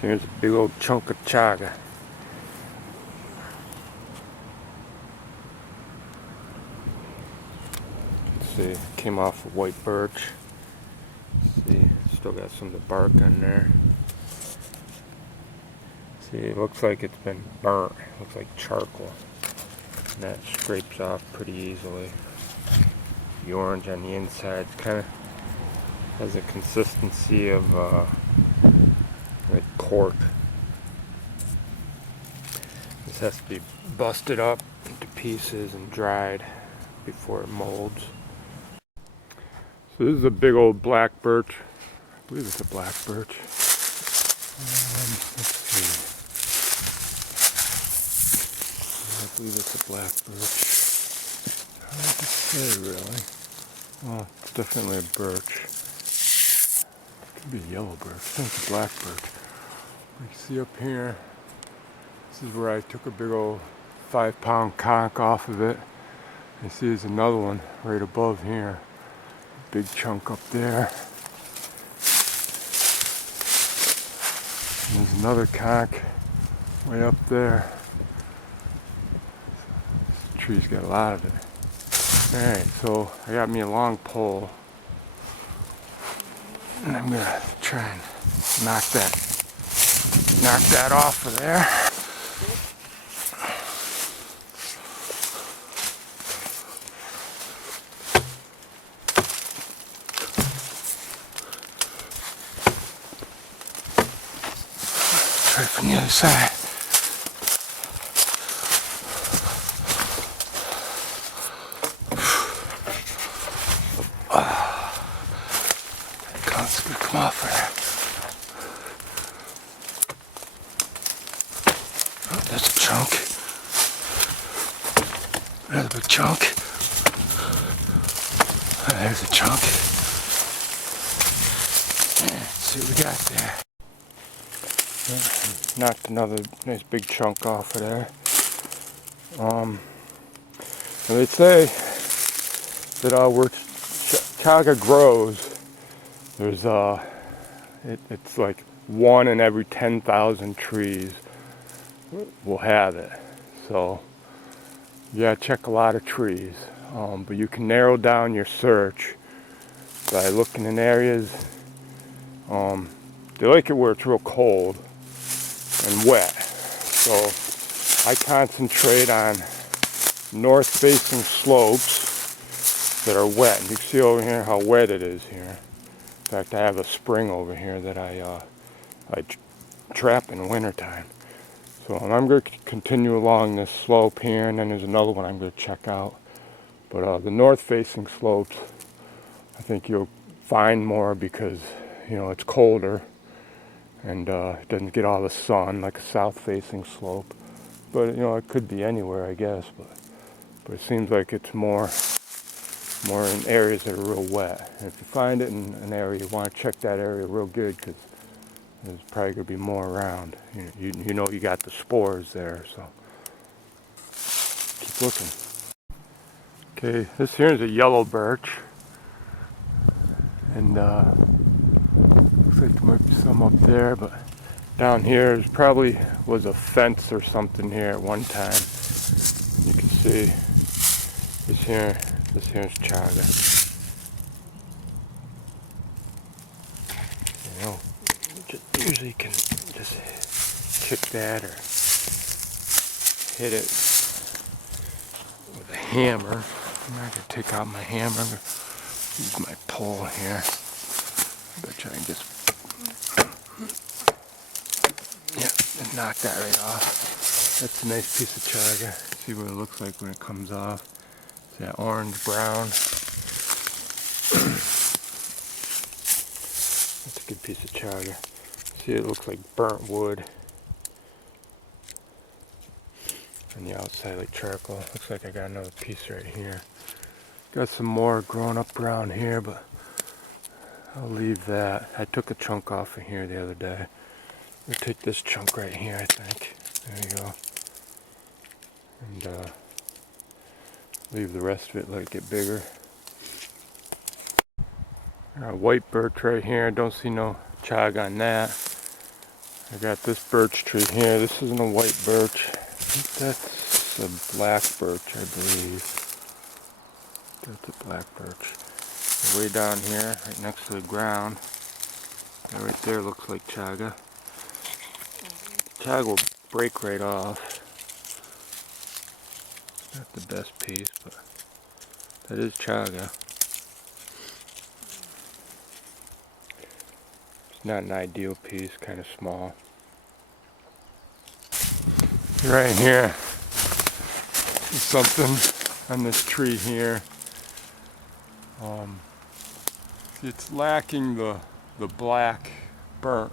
Here's a big old chunk of chaga. Let's see, came off of white birch. Let's see, still got some of the bark on there. See, it looks like it's been burnt. It looks like charcoal. And that scrapes off pretty easily. The orange on the inside kind of has a consistency of like cork. This has to be busted up into pieces and dried before it molds. So this is a big old black birch. I believe it's a black birch. Let's see. I believe it's a black birch. Hard to say really. Well, it's definitely a birch. It could be a yellow birch. I think it's a black birch. You can see up here, this is where I took a big old 5-pound conch off of it. You see there's another one right above here. Big chunk up there. And there's another conch way up there. This tree's got a lot of it. Alright, so I got me a long pole. And I'm gonna try and knock that off of there. Try from the other side. It's gonna come off there. Oh, there's a chunk. There's a big chunk. There's a chunk. Let's see what we got there. Knocked another nice big chunk off of there. And they say that where chaga grows, there's it's like 1 in every 10,000 trees will have it. So yeah, check a lot of trees, but you can narrow down your search by looking in areas. They like it where it's real cold and wet. So I concentrate on north-facing slopes that are wet. And you can see over here how wet it is here. In fact, I have a spring over here that I trap in the wintertime. So I'm going to continue along this slope here, and then there's another one I'm going to check out. But the north-facing slopes, I think you'll find more because, you know, it's colder and it doesn't get all the sun like a south-facing slope. But, you know, it could be anywhere, I guess. But it seems like it's more in areas that are real wet. And if you find it in an area, you want to check that area real good because there's probably going to be more around. You know you got the spores there, so keep looking. Okay, this here is a yellow birch. And looks like there might be some up there, but down here there probably was a fence or something here at one time. You can see this here is chaga. You know, usually you can just kick that or hit it with a hammer. I'm not going to take out my hammer. I'm going to use my pole here. I bet you I can just and knock that right off. That's a nice piece of chaga. See what it looks like when it comes off. It's that orange brown. That's a good piece of chaga. See, it looks like burnt wood on the outside, like charcoal. Looks like I got another piece right here. Got some more growing up around here, but I'll leave that. I took a chunk off of here the other day. We'll take this chunk right here, I think. There you go. And leave the rest of it, let it get bigger. White birch right here. Don't see no chaga on that. I got this birch tree here. This isn't a white birch. I think that's a black birch, I believe. That's a black birch. Way down here, right next to the ground. That right there looks like chaga. Chaga will break right off. Not the best piece, but that is chaga. It's not an ideal piece, kind of small. Right here is something on this tree here. It's lacking the black burnt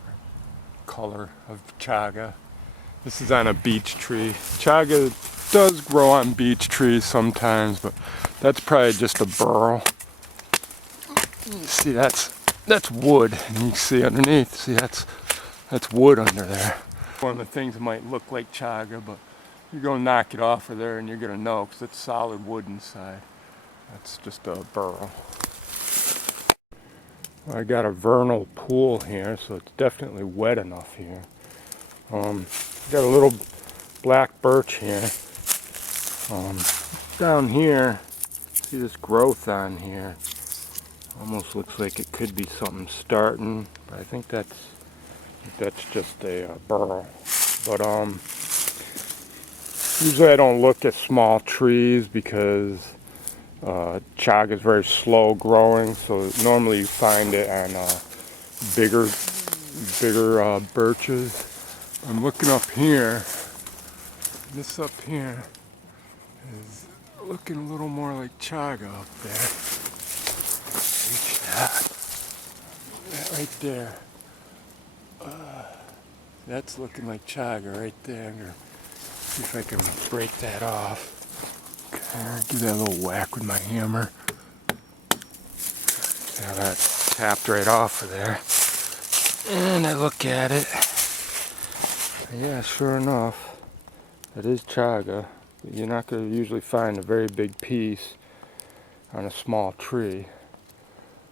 color of chaga. This is on a beech tree. Chaga does grow on beech trees sometimes, but that's probably just a burl. You see, that's wood, and you can see underneath. See, that's wood under there. One of the things that might look like chaga, but you're gonna knock it off of there, and you're gonna know because it's solid wood inside. That's just a burl. I got a vernal pool here, so it's definitely wet enough here. Got a little black birch here. Down here, see this growth on here. Almost looks like it could be something starting, but I think that's just a burl. But usually I don't look at small trees because chaga is very slow growing, so normally you find it on bigger birches. I'm looking up here. This up here is looking a little more like chaga up there. Reach that. That right there. That's looking like chaga right there. I'm gonna see if I can break that off. Okay, give that a little whack with my hammer. Now that tapped right off of there. And I look at it. Yeah, sure enough, that is chaga. But you're not going to usually find a very big piece on a small tree.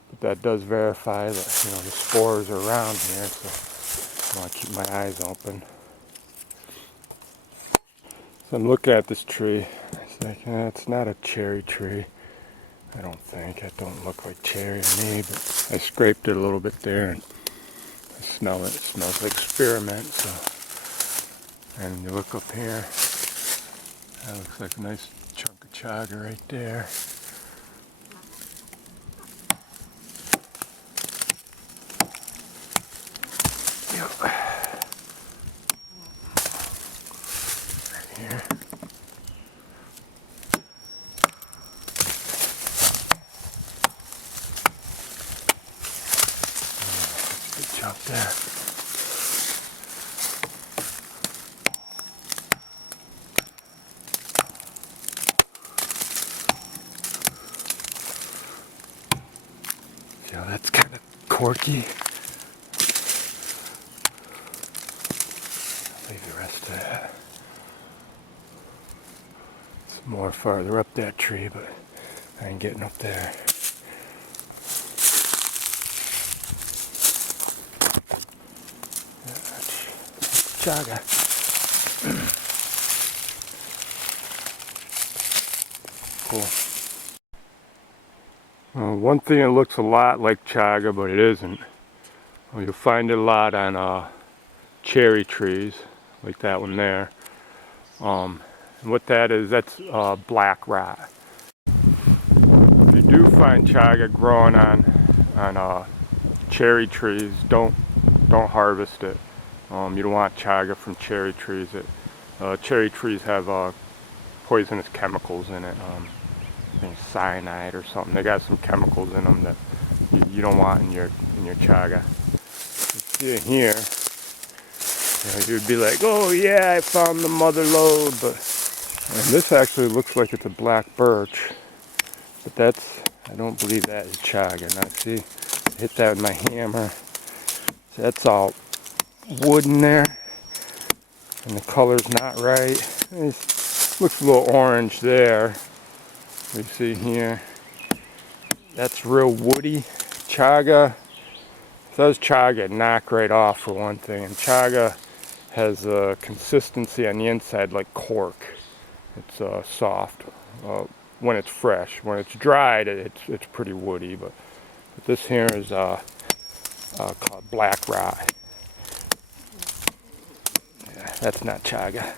But that does verify that, the spores are around here, so I want to keep my eyes open. So I'm looking at this tree. It's like, it's not a cherry tree. I don't think. It don't look like cherry to me, but I scraped it a little bit there and I smell it. It smells like spearmint, so. And you look up here, that looks like a nice chunk of chaga right there. Yep. Right here. Good chunk there. Yeah, that's kind of corky. Leave the rest of that. It's more farther up that tree, but I ain't getting up there. Yeah, that's chaga. Cool. One thing that looks a lot like chaga, but it isn't. Well, you'll find it a lot on cherry trees, like that one there. And what that is, that's black rot. If you do find chaga growing on cherry trees, don't harvest it. You don't want chaga from cherry trees. Cherry trees have poisonous chemicals in it. I think cyanide or something. They got some chemicals in them that you don't want in your chaga. You see it here. You'd be like, oh yeah, I found the mother lode, but this actually looks like it's a black birch, but I don't believe that is chaga. Now see, I hit that with my hammer. So that's all wood in there, and the color's not right. It looks a little orange there. You see here, that's real woody. Chaga So those chaga knock right off for one thing, and chaga has a consistency on the inside like cork. It's soft when it's fresh. When it's dried, it's pretty woody. But this here is called black rye. Yeah, that's not chaga.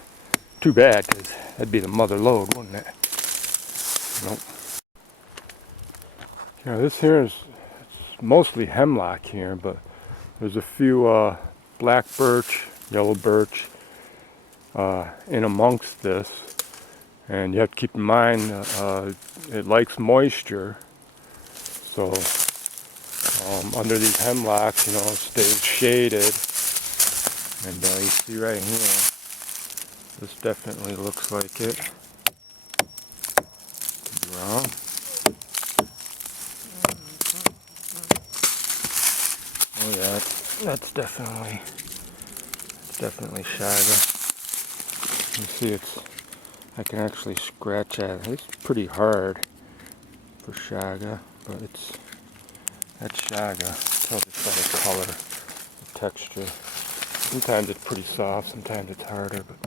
Too bad, because that'd be the mother lode, wouldn't it? Nope. You know, this here is it's mostly hemlock here, but there's a few black birch, yellow birch in amongst this. And you have to keep in mind it likes moisture. So under these hemlocks, you know, it stays shaded. And you see right here, this definitely looks like it. Could be wrong. Oh yeah, that's definitely chaga. You see, I can actually scratch at it. It's pretty hard for chaga, but that's chaga. Tell just by the color, the texture. Sometimes it's pretty soft, sometimes it's harder, but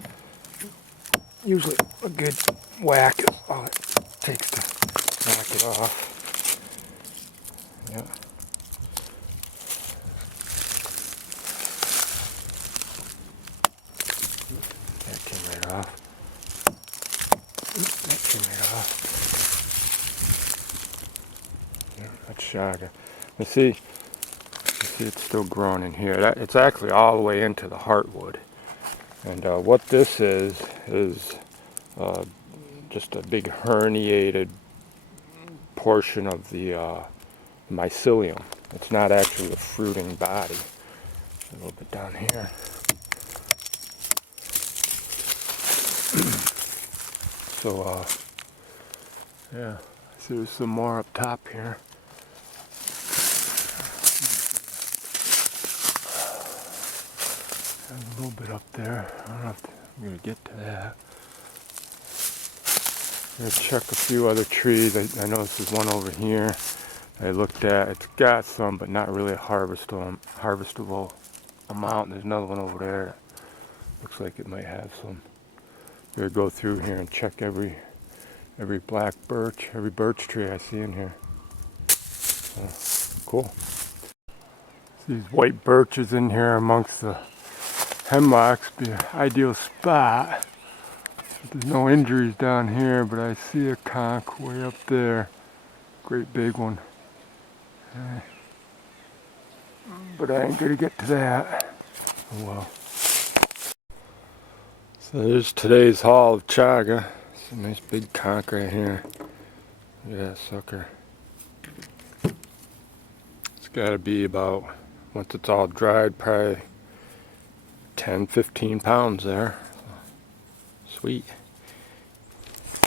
usually a good whack is all it takes to knock it off. Yeah. That came right off. That came right off. Yeah, that's chaga. You see it's still growing in here. It's actually all the way into the heartwood. And what this is just a big herniated portion of the mycelium. It's not actually a fruiting body. A little bit down here. So, yeah, see there's some more up top here. And a little bit up there. I don't know if I'm going to get to that. I'm going to check a few other trees. I noticed there's one over here I looked at. It's got some, but not really a harvestable amount. There's another one over there that looks like it might have some. I'm going to go through here and check every black birch, every birch tree I see in here. Cool. These white birches in here amongst the hemlocks be an ideal spot. There's no injuries down here, but I see a conch way up there. Great big one. But I ain't gonna get to that. Oh well. So there's today's haul of chaga. It's a nice big conch right here. Look at that sucker. It's gotta be about, once it's all dried, probably 10-15 pounds there. Sweet.